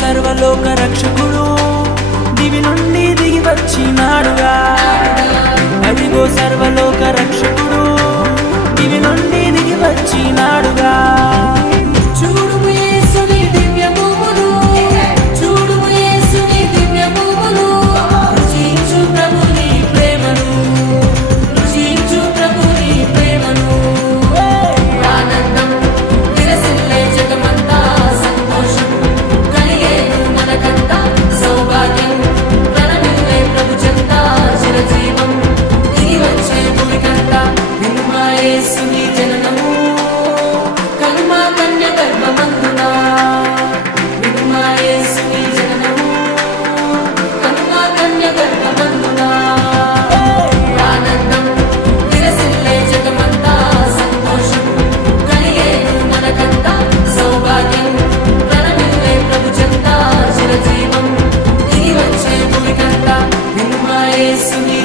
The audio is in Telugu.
సర్వలోక రక్షకుడు దివి నుండి దిగి వచ్చినాడుగా. అదిగో సర్వలోక రక్షకుడు దివి నుండి దిగి వచ్చినాడుగా. చూడుము యేసుని దివ్యమూములు, చూడుము యేసుని దివ్యమూములు, రుచించు ప్రభుని ప్రేమను, రుచించు ప్రభుని ప్రేమను. ఆనందం విరసిల్లే జగమంతా, సంతోషం కలిగేను మనకంతా, సౌభాగ్యం ప్రణమిల్లే ప్రభు చెంత, చిరజీవం దిగి వచ్చే భూమికంతా. వినుమా యేసుని జననము, కనుమా కన్య గర్భమందునా, వినుమా యేసుని జననము, కనుమా కన్య గర్భమందునా. ఆనందం విరసిల్లే జగమంతా, సంతోషం కలిగేను మనకంతా, సౌభాగ్యం ప్రణమిల్లే ప్రభు చెంత, చిరజీవం దిగి వచ్చే భూమికంతా. వినుమా యేసుని